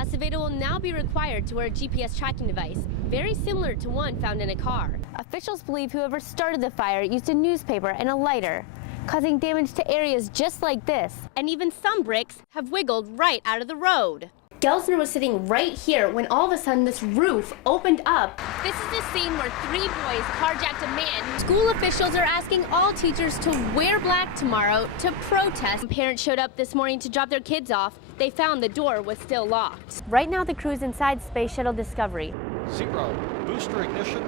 Acevedo will now be required to wear a GPS tracking device, very similar to one found in a car. Officials believe whoever started the fire used a newspaper and a lighter, causing damage to areas just like this. And even some bricks have wiggled right out of the road. Gelsner was sitting right here when all of a sudden this roof opened up. This is the scene where 3 boys carjacked a man. School officials are asking all teachers to wear black tomorrow to protest. When parents showed up this morning to drop their kids off, they found the door was still locked. Right now the crew is inside Space Shuttle Discovery. 0, booster ignition.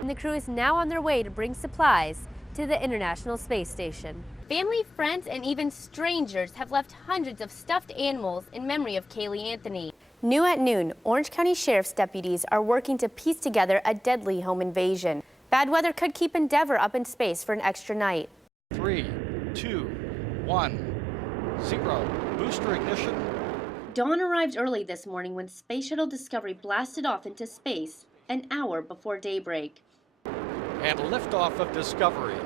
And the crew is now on their way to bring supplies to the International Space Station. Family, friends, and even strangers have left hundreds of stuffed animals in memory of Kaylee Anthony. New at noon, Orange County Sheriff's deputies are working to piece together a deadly home invasion. Bad weather could keep Endeavour up in space for an extra night. 3, 2, 1, 0, booster ignition. Dawn arrived early this morning when Space Shuttle Discovery blasted off into space an hour before daybreak. And liftoff of Discovery.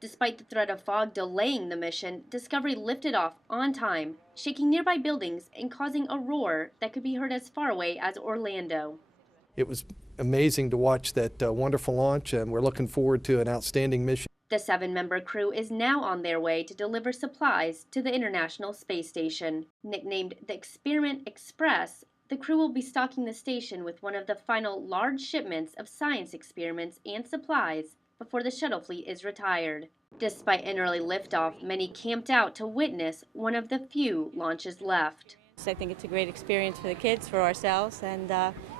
Despite the threat of fog delaying the mission, Discovery lifted off on time, shaking nearby buildings and causing a roar that could be heard as far away as Orlando. It was amazing to watch that wonderful launch, and we're looking forward to an outstanding mission. The 7-member crew is now on their way to deliver supplies to the International Space Station. Nicknamed the Experiment Express, the crew will be stocking the station with one of the final large shipments of science experiments and supplies before the shuttle fleet is retired. Despite an early liftoff, many camped out to witness one of the few launches left. I think it's a great experience for the kids, for ourselves, and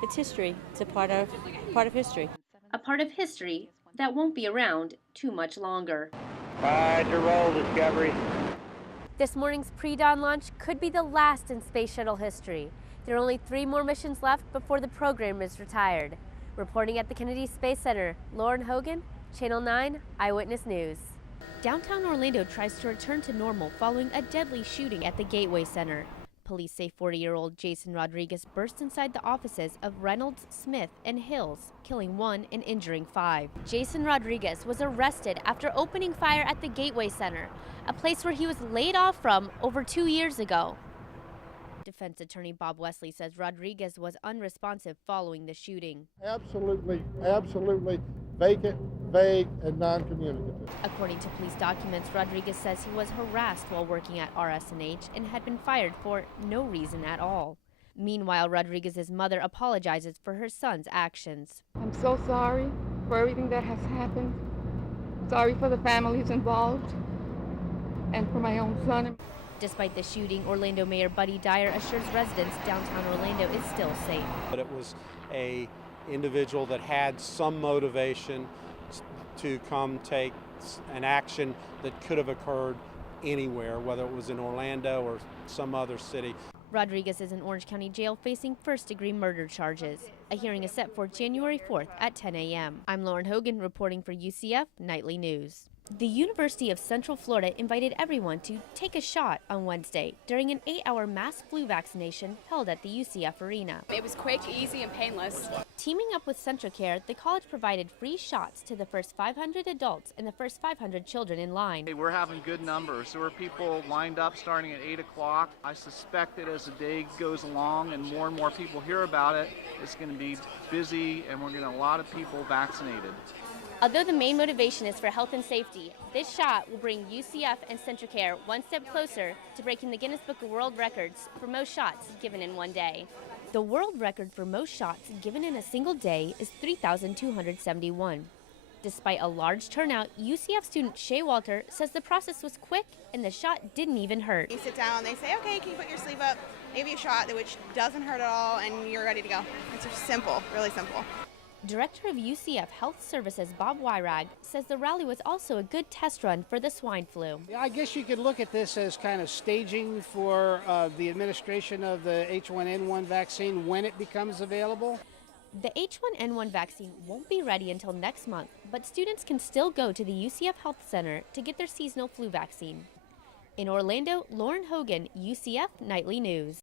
it's history. It's a part of history. A part of history that won't be around too much longer. Roger, roll, Discovery. This morning's pre-dawn launch could be the last in space shuttle history. There are only 3 more missions left before the program is retired. Reporting at the Kennedy Space Center, Lauren Hogan, Channel 9 Eyewitness News. Downtown Orlando tries to return to normal following a deadly shooting at the Gateway Center. Police say 40-year-old Jason Rodriguez burst inside the offices of Reynolds, Smith, and Hills, killing 1 and injuring 5. Jason Rodriguez was arrested after opening fire at the Gateway Center, a place where he was laid off from over 2 years ago. Defense attorney Bob Wesley says Rodriguez was unresponsive following the shooting. Absolutely vacant, vague, and non-communicative. According to police documents, Rodriguez says he was harassed while working at RS&H and had been fired for no reason at all. Meanwhile, Rodriguez's mother apologizes for her son's actions. I'm so sorry for everything that has happened. Sorry for the families involved and for my own son. Despite the shooting, Orlando Mayor Buddy Dyer assures residents downtown Orlando is still safe. But it was an individual that had some motivation to come take an action that could have occurred anywhere, whether it was in Orlando or some other city. Rodriguez is in Orange County Jail facing first-degree murder charges. A hearing is set for January 4th at 10 a.m. I'm Lauren Hogan reporting for UCF Nightly News. The University of Central Florida invited everyone to take a shot on Wednesday during an 8-hour mass flu vaccination held at the UCF Arena. It was quick, easy, and painless. Teaming up with CentraCare, the college provided free shots to the first 500 adults and the first 500 children in line. We're having good numbers. There were people lined up starting at 8 o'clock. I suspect that as the day goes along and more people hear about it, it's going to be busy and we're going to have a lot of people vaccinated. Although the main motivation is for health and safety, this shot will bring UCF and CentraCare one step closer to breaking the Guinness Book of World Records for most shots given in one day. The world record for most shots given in a single day is 3,271. Despite a large turnout, UCF student Shay Walter says the process was quick and the shot didn't even hurt. You sit down, they say, okay, can you put your sleeve up? They give you a shot which doesn't hurt at all and you're ready to go. It's just simple, really simple. Director of UCF Health Services Bob Wyrag says the rally was also a good test run for the swine flu. Yeah, I guess you could look at this as kind of staging for the administration of the H1N1 vaccine when it becomes available. The H1N1 vaccine won't be ready until next month, but students can still go to the UCF Health Center to get their seasonal flu vaccine. In Orlando, Lauren Hogan, UCF Nightly News.